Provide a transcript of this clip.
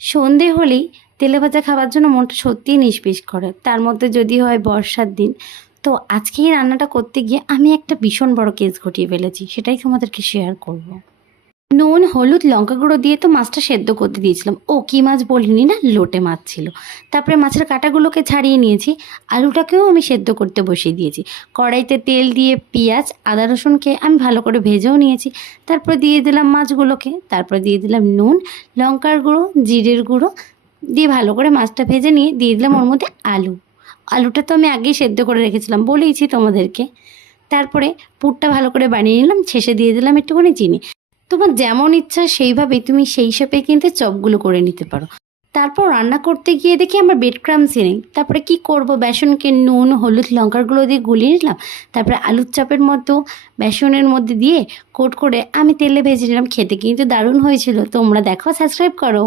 সন্ধে হলেই তেলে ভাজা খাবার জন্য মনটা সত্যিই নিষ্পিস করে, তার মধ্যে যদি হয় বর্ষার দিন। তো আজকে এই রান্নাটা করতে গিয়ে আমি একটা ভীষণ বড় কেস ঘটিয়ে ফেলেছি, সেটাই তোমাদেরকে শেয়ার করব। নুন, হলুদ, লঙ্কা গুঁড়ো দিয়ে তো মাছটা সেদ্ধ করতে দিয়েছিলাম। ও কী মাছ বলিনি না, লোটে মাছ ছিল। তারপরে মাছের কাঁটাগুলোকে ছাড়িয়ে নিয়েছি। আলুটাকেও আমি সেদ্ধ করতে বসিয়ে দিয়েছি। কড়াইতে তেল দিয়ে পেঁয়াজ, আদা, রসুনকে আমি ভালো করে ভেজেও নিয়েছি। তারপরে দিয়ে দিলাম মাছগুলোকে, তারপরে দিয়ে দিলাম নুন, লঙ্কার গুঁড়ো, জিরের গুঁড়ো দিয়ে ভালো করে মাছটা ভেজে নিয়ে দিয়ে দিলাম ওর মধ্যে আলু। আলুটা তো আমি আগেই সেদ্ধ করে রেখেছিলাম, বলেইছি তোমাদেরকে। তারপরে পুরটা ভালো করে বানিয়ে নিলাম, শেষে দিয়ে দিলাম একটুখানি চিনি। তোমার যেমন ইচ্ছা সেইভাবে তুমি সেই শেপে কিন্তু চপগুলো করে নিতে পারো। তারপর রান্না করতে গিয়ে দেখি আমার ব্রেড ক্রাম্বসই নেই। তারপরে কি করব, বেসনকে নুন, হলুদ, লঙ্কার গুঁড়ো দিয়ে গুলিয়ে নিলাম। তারপরে আলুর চপের মতো বেসনের মধ্যে দিয়ে কোট করে আমি তেলে ভেজে নিলাম। খেতে কিন্তু দারুণ হয়েছিল। তোমরা দেখো, সাবস্ক্রাইব করো।